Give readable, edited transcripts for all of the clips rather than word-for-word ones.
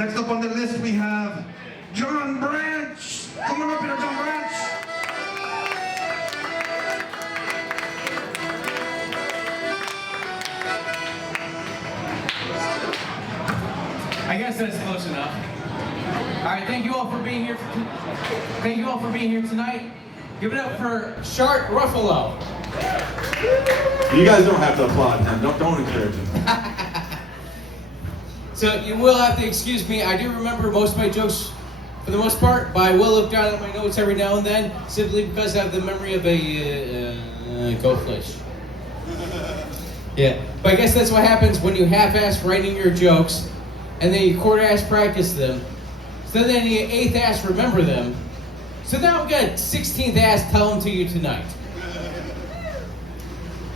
Next up on the list we have John Branch. Come on up here, John Branch. I guess that's close enough. All right, thank you all for being here. Thank you all for being here tonight. Give it up for Shart Ruffalo. You guys don't have to applaud him. Don't encourage him. So you will have to excuse me. I do remember most of my jokes for the most part, but I will look down at my notes every now and then, simply because I have the memory of a goldfish. Yeah, but I guess that's what happens when you half-ass writing your jokes, and then you quarter-ass practice them, so then you eighth-ass remember them, so now we got 16th-ass tell them to you tonight.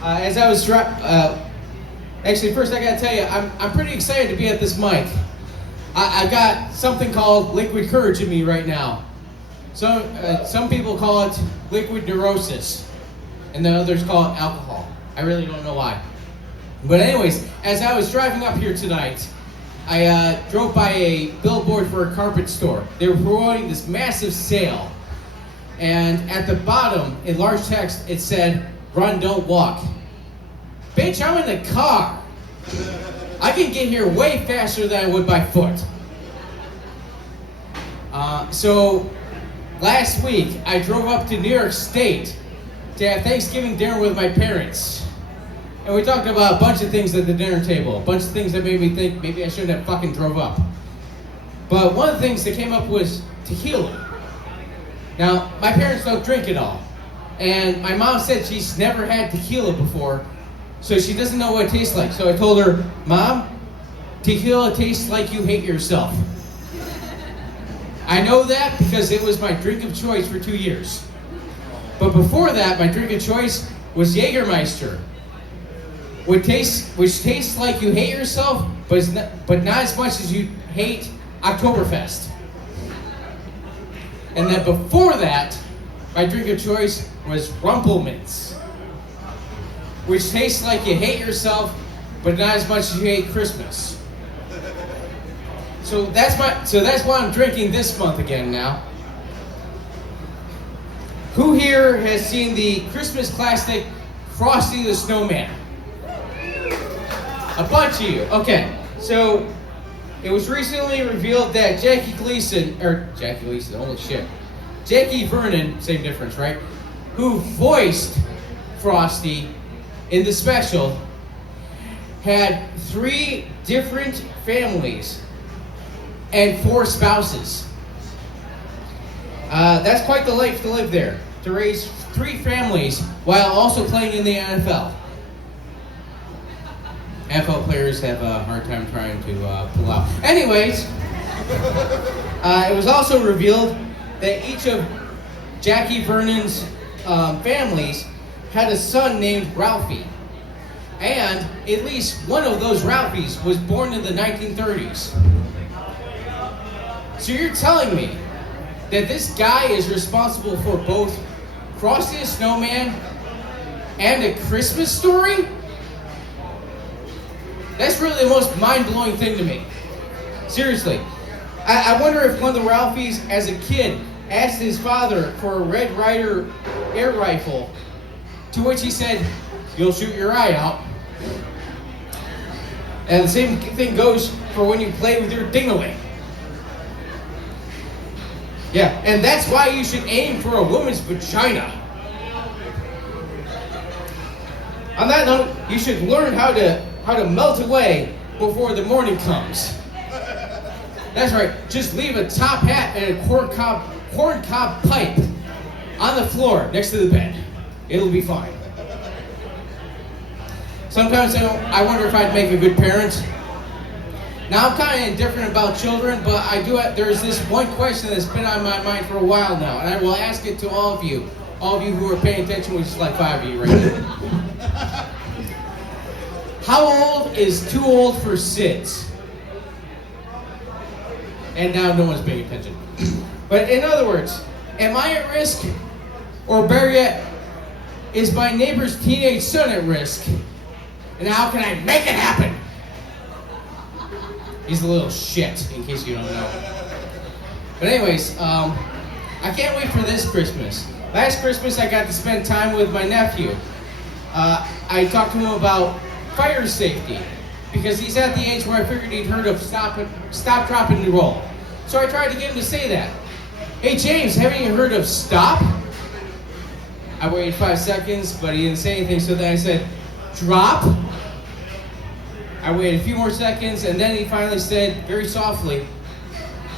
As I was actually, first I gotta tell you, I'm pretty excited to be at this mic. I got something called liquid courage in me right now. Some people call it liquid neurosis, and then others call it alcohol. I really don't know why. But anyways, as I was driving up here tonight, I drove by a billboard for a carpet store. They were promoting this massive sale, and at the bottom, in large text, it said, "Run, don't walk." Bitch, I'm in the car. I can get here way faster than I would by foot. So last week, I drove up to New York State to have Thanksgiving dinner with my parents. And we talked about a bunch of things at the dinner table, a bunch of things that made me think maybe I shouldn't have fucking drove up. But one of the things that came up was tequila. Now, my parents don't drink at all. And my mom said she's never had tequila before, so she doesn't know what it tastes like. So I told her, "Mom, tequila tastes like you hate yourself." I know that because it was my drink of choice for 2 years. But before that, my drink of choice was Jägermeister, which tastes like you hate yourself, but not as much as you hate Oktoberfest. And then before that, my drink of choice was Rumpelminz, which tastes like you hate yourself, but not as much as you hate Christmas. So that's what I'm drinking this month again now. Who here has seen the Christmas classic Frosty the Snowman? A bunch of you. Okay, so it was recently revealed that Jackie Vernon, same difference, right? Who voiced Frosty in the special, had 3 different families and 4 spouses. That's quite the life to live there, to raise 3 families while also playing in the NFL. NFL players have a hard time trying to pull out. Anyways, it was also revealed that each of Jackie Vernon's families had a son named Ralphie. And at least one of those Ralphies was born in the 1930s. So you're telling me that this guy is responsible for both Frosty the Snowman and A Christmas Story? That's really the most mind-blowing thing to me. Seriously. I wonder if one of the Ralphies, as a kid, asked his father for a Red Ryder air rifle, to which he said, "You'll shoot your eye out." And the same thing goes for when you play with your ding-a-ling. Yeah, and that's why you should aim for a woman's vagina. On that note, you should learn how to melt away before the morning comes. That's right, just leave a top hat and a corn cob pipe on the floor next to the bed. It'll be fine. Sometimes I wonder if I'd make a good parent. Now, I'm kind of indifferent about children, but there's this one question that's been on my mind for a while now, and I will ask it to all of you who are paying attention, which is like 5 of you right now. How old is too old for SIDS? And now no one's paying attention. But in other words, am I at risk? Or better yet, is my neighbor's teenage son at risk? And how can I make it happen? He's a little shit, in case you don't know. But anyways, I can't wait for this Christmas. Last Christmas, I got to spend time with my nephew. I talked to him about fire safety because he's at the age where I figured he'd heard of stop, drop, and roll. So I tried to get him to say that. Hey James, haven't you heard of stop? I waited 5 seconds, but he didn't say anything, so then I said, drop. I waited a few more seconds, and then he finally said, very softly,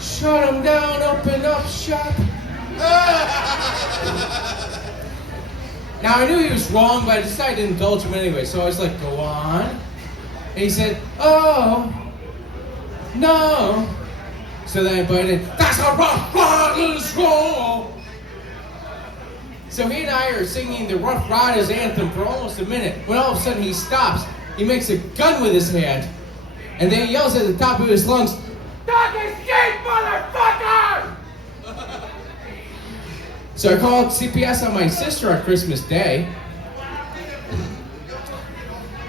shut him down, open up shop. Now I knew he was wrong, but I decided to indulge him anyway, so I was like, go on. And he said, oh, no. So then I butted in, that's a rough riders roll. So he and I are singing the Rough Riders anthem for almost a minute, when all of a sudden he stops. He makes a gun with his hand, and then he yells at the top of his lungs, "Dog escape, motherfucker!" So I called CPS on my sister on Christmas Day.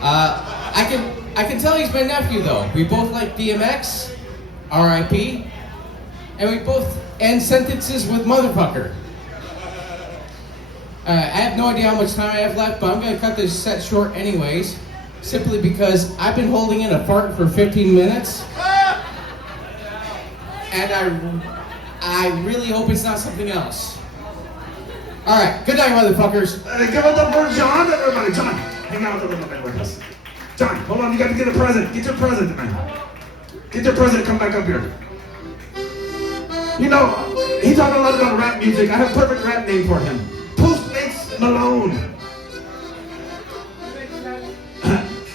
I can tell he's my nephew though. We both like DMX, R.I.P., and we both end sentences with motherfucker. I have no idea how much time I have left, but I'm gonna cut this set short anyways, simply because I've been holding in a fart for 15 minutes, and I really hope it's not something else. All right, good night, motherfuckers. Give it up for John, everybody. John, hang out a little bit with us. John, hold on, you got to get a present. Get your present, man. Get your present, come back up here. You know, he talked a lot about rap music. I have a perfect rap name for him. Postmates Malone.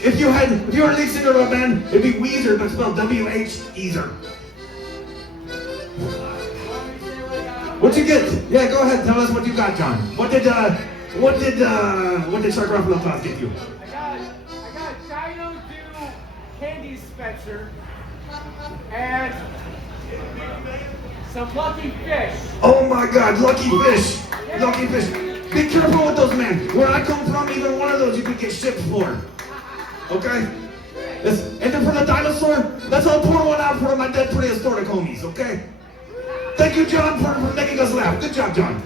If you were a lead singer of a band, it'd be Weezer, but spelled W-H-Eezer. What'd you get? Yeah, go ahead. Tell us what you got, John. What did Shark Ruffalo Claus get you? I got Dino Do Candy Spencer and some Lucky Fish. Oh my God, Lucky Fish. Lucky Fish. Be careful with those, man. Where I come from, even one of those you could get shipped for. Okay? And then for the dinosaur, let's all pour one out for my dead prehistoric homies, okay? Thank you, John, for making us laugh. Good job, John.